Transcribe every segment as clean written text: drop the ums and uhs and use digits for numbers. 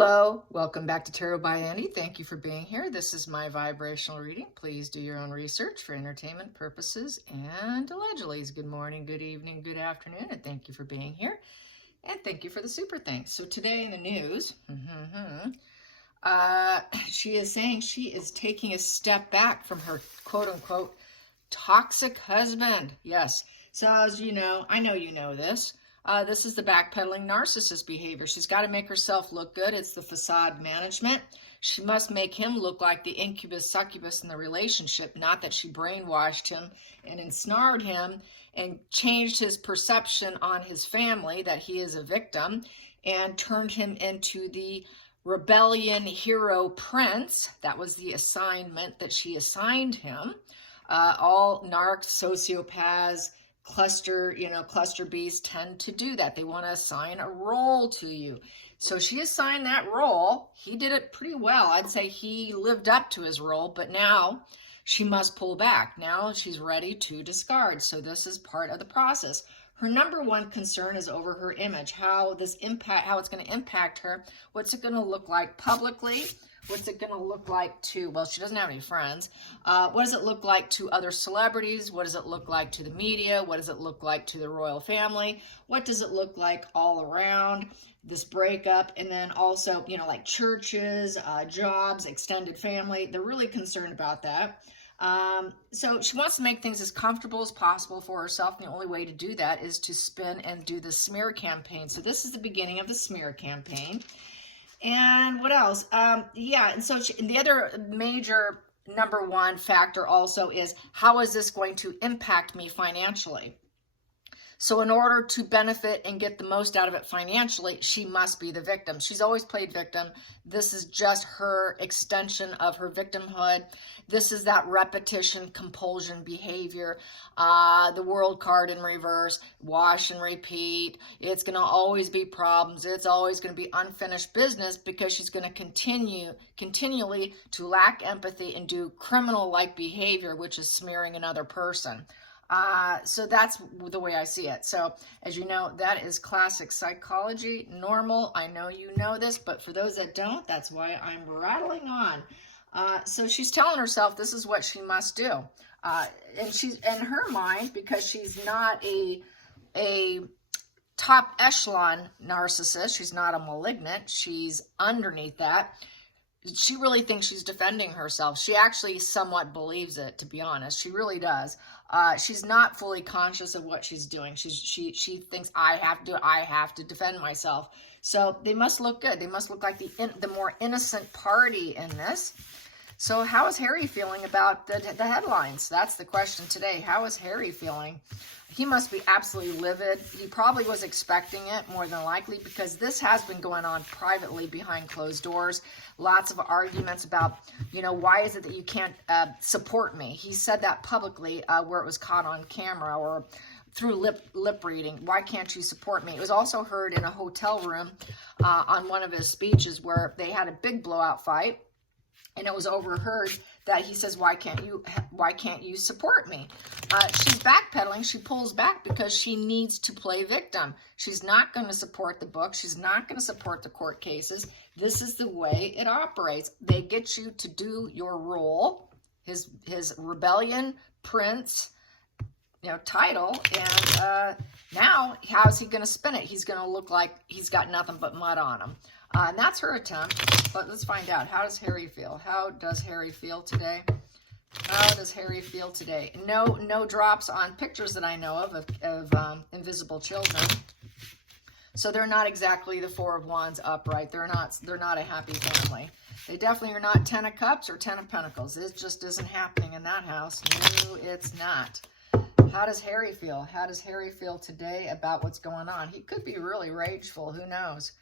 Hello, welcome back to Tarot by Annie. Thank you for being here. This is my vibrational reading. Please do your own research for entertainment purposes and allegedly. Good morning, good evening, good afternoon, and thank you for being here. And thank you for the super thanks. So today in the news, she is saying she is taking a step back from her quote-unquote toxic husband. Yes. So as you know, I know you know this. This is the backpedaling narcissist behavior. She's got to make herself look good. It's the facade management. She must make him look like the incubus succubus in the relationship, not that she brainwashed him and ensnared him and changed his perception on his family that he is a victim and turned him into the rebellion hero prince. That was the assignment that she assigned him. All narcs, sociopaths, cluster bees tend to do that. They want to assign a role to you. So she assigned that role. He did it pretty well. I'd say he lived up to his role, but now she must pull back. Now she's ready to discard. So this is part of the process. Her number one concern is over her image, how it's going to impact her. What's it going to look like publicly? What's it going to look like to, well, she doesn't have any friends. What does it look like to other celebrities? What does it look like to the media? What does it look like to the royal family? What does it look like all around this breakup? And then also, like churches, jobs, extended family. They're really concerned about that. So she wants to make things as comfortable as possible for herself. And the only way to do that is to spin and do the smear campaign. So this is the beginning of the smear campaign. And what else? And so the other major number one factor also is, how is this going to impact me financially? So in order to benefit and get the most out of it financially, she must be the victim. She's always played victim. This is just her extension of her victimhood. This is that repetition, compulsion behavior. The world card in reverse, wash and repeat. It's going to always be problems. It's always going to be unfinished business because she's going to continually to lack empathy and do criminal-like behavior, which is smearing another person. So that's the way I see it. So as you know, that is classic psychology, normal. I know you know this, but for those that don't, that's why I'm rattling on. So she's telling herself this is what she must do. And she's in her mind, because she's not a top echelon narcissist. She's not a malignant. She's underneath that. She really thinks she's defending herself. She actually somewhat believes it, to be honest. She really does. She's not fully conscious of what she's doing. She thinks, I have to defend myself. So they must look good. They must look like the more innocent party in this. So how is Harry feeling about the headlines? That's the question today. How is Harry feeling? He must be absolutely livid. He probably was expecting it, more than likely, because this has been going on privately behind closed doors. Lots of arguments about, why is it that you can't support me? He said that publicly where it was caught on camera or through lip reading. Why can't you support me? It was also heard in a hotel room on one of his speeches where they had a big blowout fight. And it was overheard that he says, why can't you support me? She's backpedaling. She pulls back because she needs to play victim. She's not going to support the book. She's not going to support the court cases. This is the way it operates. They get you to do your role, his rebellion prince, title. And now how's he going to spin it? He's going to look like he's got nothing but mud on him. And that's her attempt, but let's find out. How does Harry feel? How does Harry feel today? How does Harry feel today? No drops on pictures that I know of invisible children. So they're not exactly the Four of Wands upright. They're not a happy family. They definitely are not 10 of Cups or 10 of Pentacles. It just isn't happening in that house. No, it's not. How does Harry feel? How does Harry feel today about what's going on? He could be really rageful. Who knows?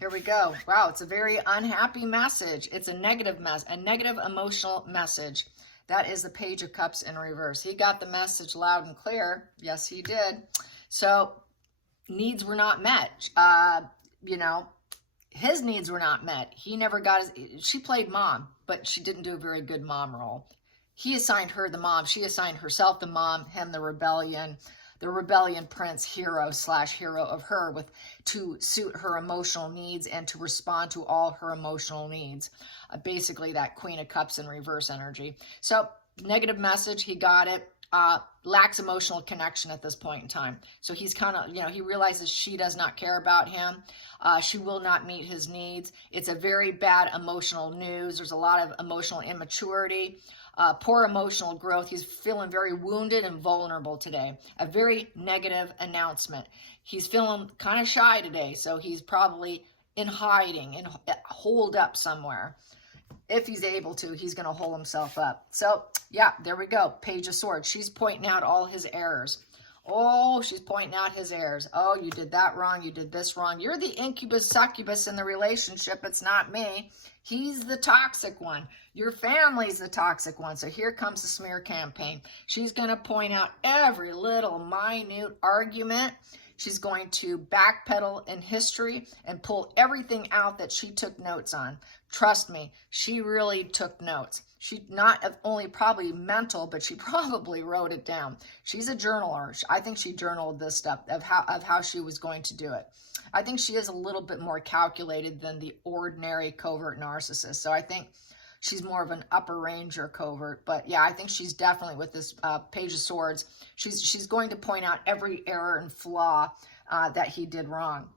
Here we go. Wow, it's a very unhappy message. It's a negative emotional message. That is the Page of Cups in reverse. He got the message loud and clear. Yes, he did. So needs were not met. His needs were not met. He never got she played mom, but she didn't do a very good mom role. He assigned her the mom. She assigned herself the mom, him the rebellion. the rebellion prince hero / hero of her to suit her emotional needs and to respond to all her emotional needs. Basically that Queen of Cups in reverse energy. So negative message, he got it. Lacks emotional connection at this point in time. So he's kind of, he realizes she does not care about him. She will not meet his needs. It's a very bad emotional news. There's a lot of emotional immaturity, poor emotional growth. He's feeling very wounded and vulnerable today. A very negative announcement. He's feeling kind of shy today. So he's probably in hiding and holed up somewhere. If he's able to, he's going to hold himself up. So, yeah, there we go. Page of Swords. She's pointing out all his errors. Oh, she's pointing out his errors. Oh, you did that wrong. You did this wrong. You're the incubus succubus in the relationship. It's not me. He's the toxic one. Your family's the toxic one. So here comes the smear campaign. She's going to point out every little minute argument. She's going to backpedal in history and pull everything out that she took notes on. Trust me, she really took notes. She not only probably mental, but she probably wrote it down. She's a journaler. I think she journaled this stuff of how she was going to do it. I think she is a little bit more calculated than the ordinary covert narcissist. So I think she's more of an upper ranger covert. But yeah, I think she's definitely with this Page of Swords. She's going to point out every error and flaw that he did wrong.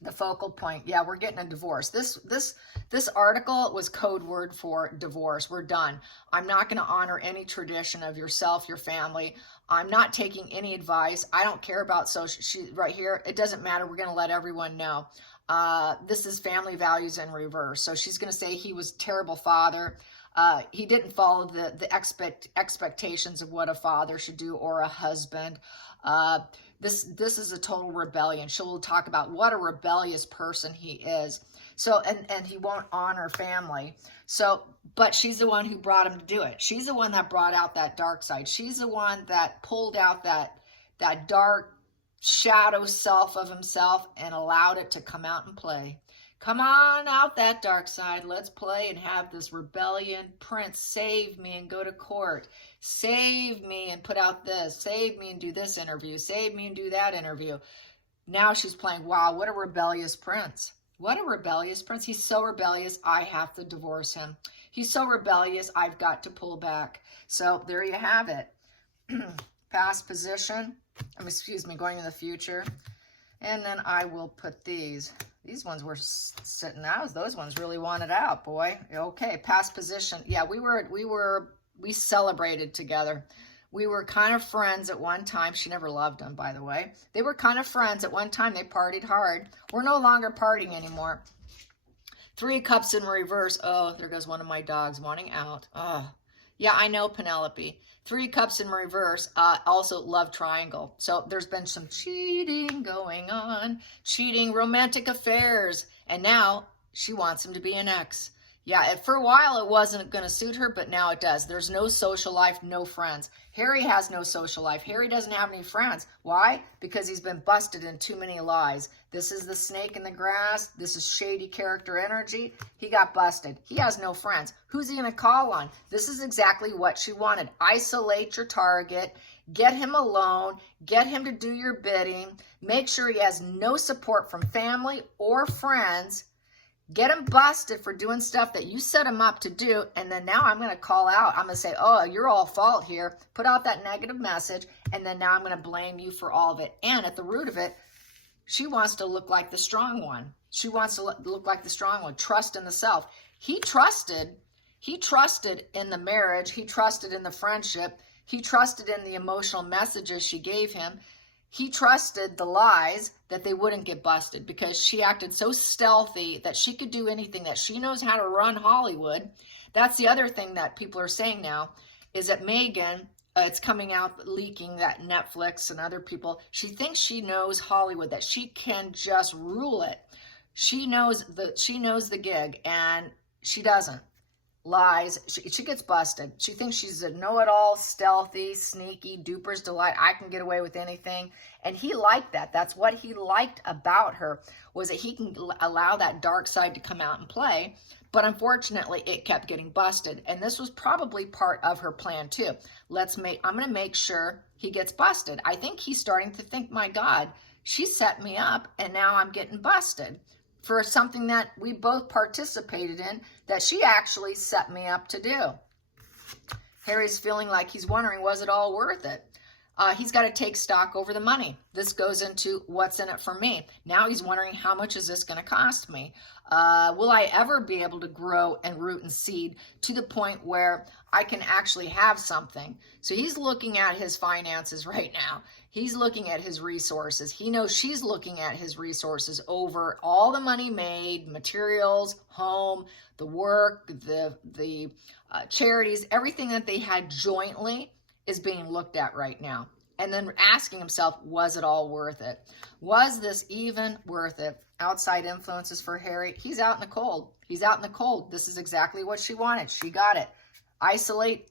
The focal point. Yeah, we're getting a divorce. This article was code word for divorce. We're done. I'm not going to honor any tradition of yourself, your family. I'm not taking any advice. I don't care about social. Right here, it doesn't matter. We're going to let everyone know. This is family values in reverse. So she's going to say he was a terrible father. He didn't follow the expectations of what a father should do or a husband. This is a total rebellion. She'll talk about what a rebellious person he is. So, and he won't honor family. So, but she's the one who brought him to do it. She's the one that brought out that dark side. She's the one that pulled out that dark shadow self of himself and allowed it to come out and play. Come on out that dark side. Let's play and have this rebellion prince save me and go to court. Save me and put out this. Save me and do this interview. Save me and do that interview. Now she's playing, wow, what a rebellious prince. What a rebellious prince. He's so rebellious, I have to divorce him. He's so rebellious, I've got to pull back. So there you have it. Past position. Excuse me, going to the future. And then I will put these. These ones were sitting out. Those ones really wanted out, boy. Okay, past position. Yeah, we celebrated together. We were kind of friends at one time. She never loved him, by the way. They were kind of friends at one time. They partied hard. We're no longer partying anymore. 3 cups in reverse. Oh, there goes one of my dogs wanting out. Oh, yeah, I know, Penelope. 3 cups in reverse, also love triangle. So there's been some cheating going on, cheating, romantic affairs, and now she wants him to be an ex. Yeah, for a while it wasn't going to suit her, but now it does. There's no social life, no friends. Harry has no social life. Harry doesn't have any friends. Why? Because he's been busted in too many lies. This is the snake in the grass. This is shady character energy. He got busted. He has no friends. Who's he going to call on? This is exactly what she wanted. Isolate your target. Get him alone. Get him to do your bidding. Make sure he has no support from family or friends. Get him busted for doing stuff that you set him up to do. And then now I'm going to call out. I'm going to say, oh, you're all fault here. Put out that negative message. And then now I'm going to blame you for all of it. And at the root of it, she wants to look like the strong one. She wants to look like the strong one. Trust in the self. He trusted in the marriage. He trusted in the friendship. He trusted in the emotional messages she gave him. He trusted the lies that they wouldn't get busted because she acted so stealthy that she could do anything, that she knows how to run Hollywood. That's the other thing that people are saying now is that Meghan, it's coming out, leaking that Netflix and other people, she thinks she knows Hollywood, that she can just rule it. She knows the gig, and she doesn't. Lies. She gets busted. She thinks she's a know-it-all, stealthy, sneaky, duper's delight. I can get away with anything. And he liked that. That's what he liked about her, was that he can allow that dark side to come out and play. But unfortunately, it kept getting busted. And this was probably part of her plan too. I'm going to make sure he gets busted. I think he's starting to think, my God, she set me up and now I'm getting busted for something that we both participated in that she actually set me up to do. Harry's feeling like he's wondering, was it all worth it? He's got to take stock over the money. This goes into what's in it for me. Now he's wondering, how much is this going to cost me? Will I ever be able to grow and root and seed to the point where I can actually have something? So he's looking at his finances right now. He's looking at his resources. He knows she's looking at his resources over all the money made, materials, home, the work, the charities, everything that they had jointly is being looked at right now. And then asking himself, was it all worth it? Was this even worth it? Outside influences for Harry. He's out in the cold. He's out in the cold. This is exactly what she wanted. She got it. Isolate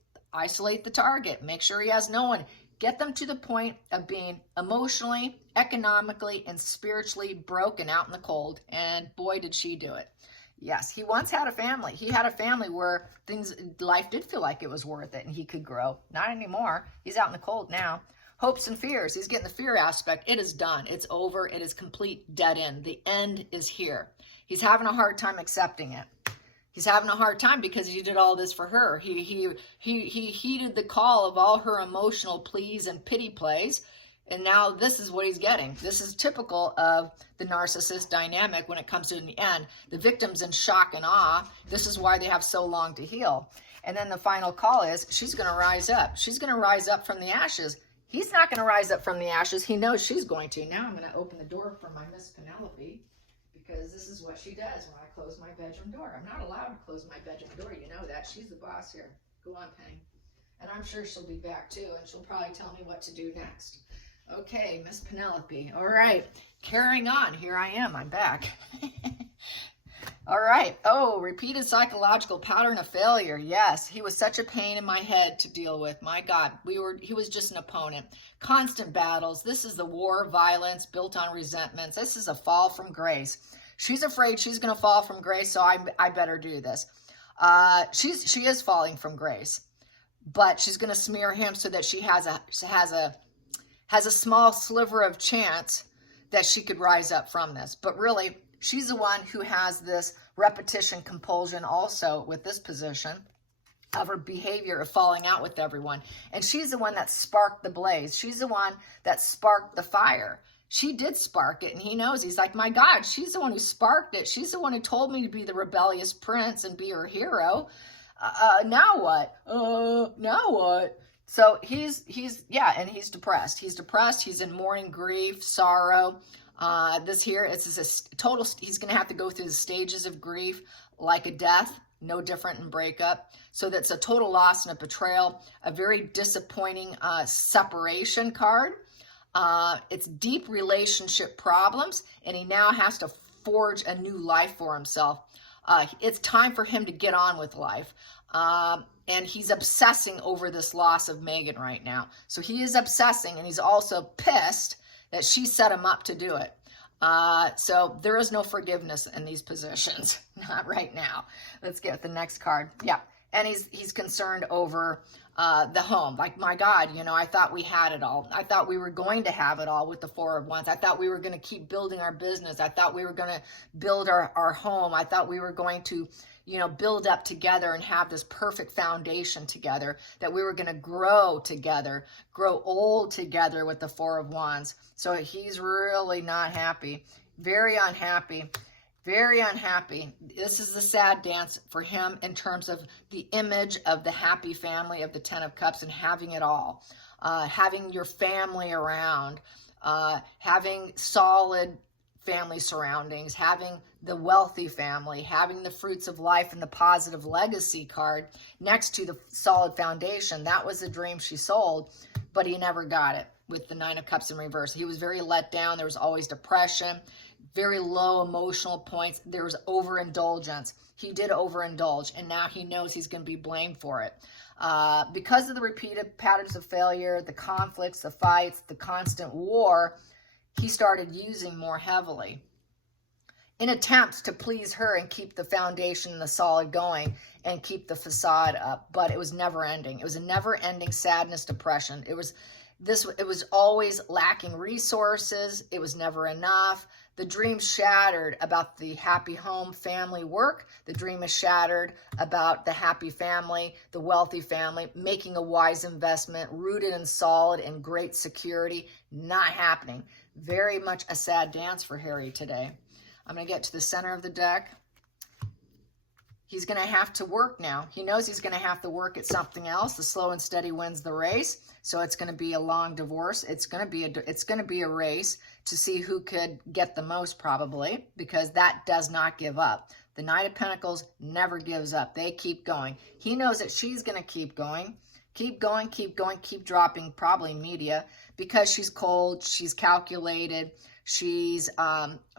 the target. Make sure he has no one. Get them to the point of being emotionally, economically, and spiritually broken out in the cold. And boy, did she do it. Yes, he once had a family. He had a family where life did feel like it was worth it and he could grow. Not anymore. He's out in the cold now. Hopes and fears. He's getting the fear aspect. It is done. It's over. It is complete dead end. The end is here. He's having a hard time accepting it. He's having a hard time because he did all this for her. He heeded the call of all her emotional pleas and pity plays. And now this is what he's getting. This is typical of the narcissist dynamic when it comes to the end. The victim's in shock and awe. This is why they have so long to heal. And then the final call is, she's going to rise up. She's going to rise up from the ashes. He's not going to rise up from the ashes. He knows she's going to. Now I'm going to open the door for my Miss Penelope, because this is what she does when I close my bedroom door. I'm not allowed to close my bedroom door. You know that. She's the boss here. Go on, Penny. And I'm sure she'll be back too, and she'll probably tell me what to do next. Okay, Miss Penelope. All right, carrying on. Here I am. I'm back. All right. Oh, repeated psychological pattern of failure. Yes, he was such a pain in my head to deal with. My God, he was just an opponent. Constant battles. This is the war, violence built on resentments. This is a fall from grace. She's afraid she's going to fall from grace, so I better do this. She is falling from grace, but she's going to smear him so that she has a small sliver of chance that she could rise up from this. But really, she's the one who has this repetition compulsion also with this position of her behavior of falling out with everyone. And she's the one that sparked the blaze. She's the one that sparked the fire. She did spark it, and he knows. He's like, my God, she's the one who sparked it. She's the one who told me to be the rebellious prince and be her hero. Now what? Now what? So he's depressed. He's depressed. He's in mourning, grief, sorrow. This here, it's a total, he's going to have to go through the stages of grief like a death, no different in breakup. So that's a total loss and a betrayal, a very disappointing separation card. It's deep relationship problems, and he now has to forge a new life for himself. It's time for him to get on with life. And he's obsessing over this loss of Megan right now. So he is obsessing, and he's also pissed that she set him up to do it. So there is no forgiveness in these positions, not right now. Let's get the next card. Yeah, and he's concerned over the home. Like, my God, I thought we had it all. I thought we were going to have it all with the Four of Wands. I thought we were going to keep building our business. I thought we were going to build our home. I thought we were going to build up together and have this perfect foundation together, that we were going to grow together, grow old together with the Four of Wands. So he's really not happy, very unhappy, very unhappy. This is the sad dance for him in terms of the image of the happy family of the Ten of Cups and having it all, having your family around, having solid family surroundings, having the wealthy family, having the fruits of life and the positive legacy card next to the solid foundation. That was the dream she sold, but he never got it with the Nine of Cups in reverse. He was very let down. There was always depression, very low emotional points. There was overindulgence. He did overindulge, and now he knows he's going to be blamed for it. Because of the repeated patterns of failure, the conflicts, the fights, the constant war, he started using more heavily. in attempts to please her and keep the foundation and the solid going and keep the facade up. But it was never ending. It was a never ending sadness, depression. It was always lacking resources. It was never enough. The dream shattered about the happy home, family, work. The dream is shattered about the happy family, the wealthy family, making a wise investment, rooted and solid and great security. Not happening. Very much a sad dance for Harry today. I'm going to get to the center of the deck. He's going to have to work now. He knows he's going to have to work at something else. The slow and steady wins the race. So it's going to be a long divorce. It's going to be a race to see who could get the most, probably, because that does not give up. The Knight of Pentacles never gives up. They keep going. He knows that she's going to keep going. Keep going, keep going, keep dropping probably media because she's cold, she's calculated, she's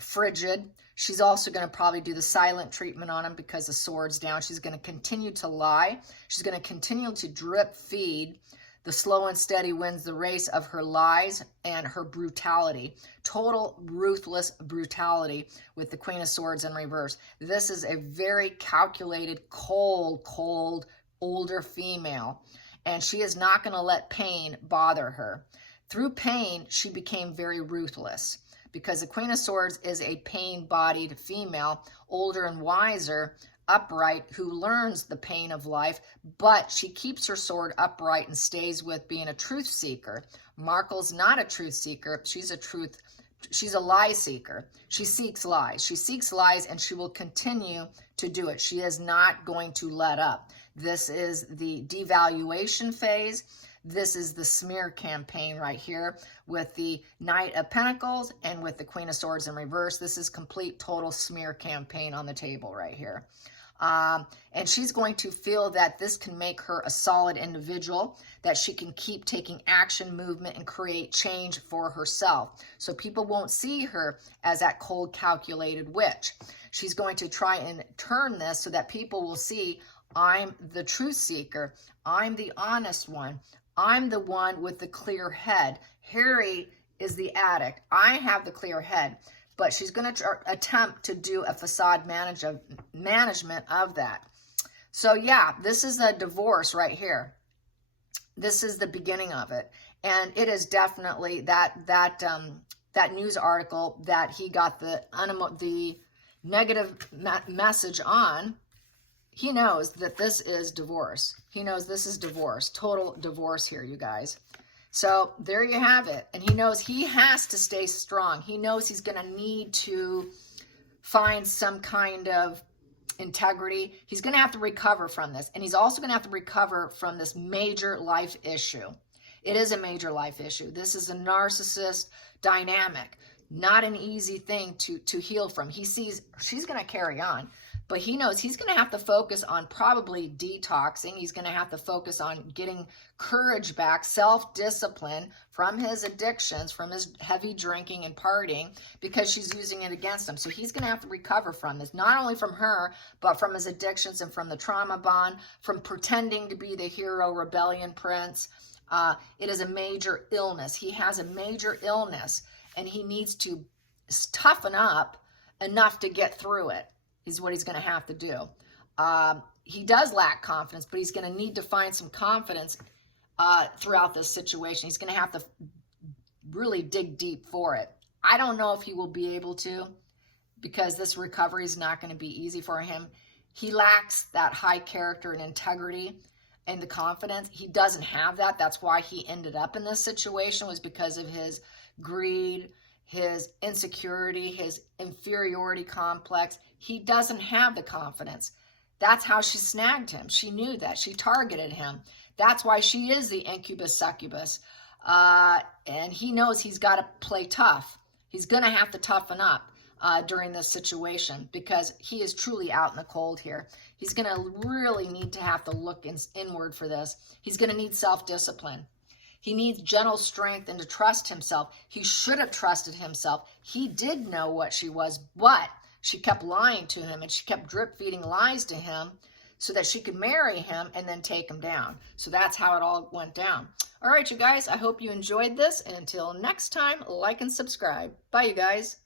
frigid. She's also going to probably do the silent treatment on him because the sword's down. She's going to continue to lie. She's going to continue to drip feed. The slow and steady wins the race of her lies and her brutality. Total ruthless brutality with the Queen of Swords in reverse. This is a very calculated, cold, older female. And she is not going to let pain bother her. Through pain, she became very ruthless. Because the Queen of Swords is a pain-bodied female, older and wiser, upright, who learns the pain of life, but she keeps her sword upright and stays with being a truth seeker. Markle's not a truth seeker. She's a lie seeker. She seeks lies. She seeks lies, and she will continue to do it. She is not going to let up. This is the devaluation phase. This is the smear campaign right here with the Knight of Pentacles and with the Queen of Swords in reverse. This is complete, total smear campaign on the table right here. And she's going to feel that this can make her a solid individual, that she can keep taking action, movement, and create change for herself. So people won't see her as that cold, calculated witch. She's going to try and turn this so that people will see, I'm the truth seeker. I'm the honest one. I'm the one with the clear head. Harry is the addict. I have the clear head. But she's going to attempt to do a facade management of that. So yeah, this is a divorce right here. This is the beginning of it. And it is definitely that news article that he got the negative message on. He knows that this is divorce. He knows this is divorce, total divorce here, you guys. So there you have it. And he knows he has to stay strong. He knows he's going to need to find some kind of integrity. He's going to have to recover from this. And he's also going to have to recover from this major life issue. It is a major life issue. This is a narcissist dynamic. Not an easy thing to heal from. He sees she's going to carry on. But he knows he's going to have to focus on probably detoxing. He's going to have to focus on getting courage back, self-discipline from his addictions, from his heavy drinking and partying, because she's using it against him. So he's going to have to recover from this, not only from her, but from his addictions and from the trauma bond, from pretending to be the hero rebellion prince. It is a major illness. He has a major illness, and he needs to toughen up enough to get through it. Is what he's going to have to do. He does lack confidence, but he's going to need to find some confidence throughout this situation. He's going to have to really dig deep for it. I don't know if he will be able to, because this recovery is not going to be easy for him. He lacks that high character and integrity and the confidence. He doesn't have that. That's why he ended up in this situation, was because of his greed, his insecurity, his inferiority complex. He doesn't have the confidence. That's how she snagged him. She knew that. She targeted him. That's why she is the incubus succubus. And he knows he's got to play tough. He's going to have to toughen up during this situation, because he is truly out in the cold here. He's going to really need to have to look inward for this. He's going to need self-discipline. He needs gentle strength and to trust himself. He should have trusted himself. He did know what she was, but she kept lying to him, and she kept drip feeding lies to him so that she could marry him and then take him down. So that's how it all went down. All right, you guys, I hope you enjoyed this. And until next time, like and subscribe. Bye, you guys.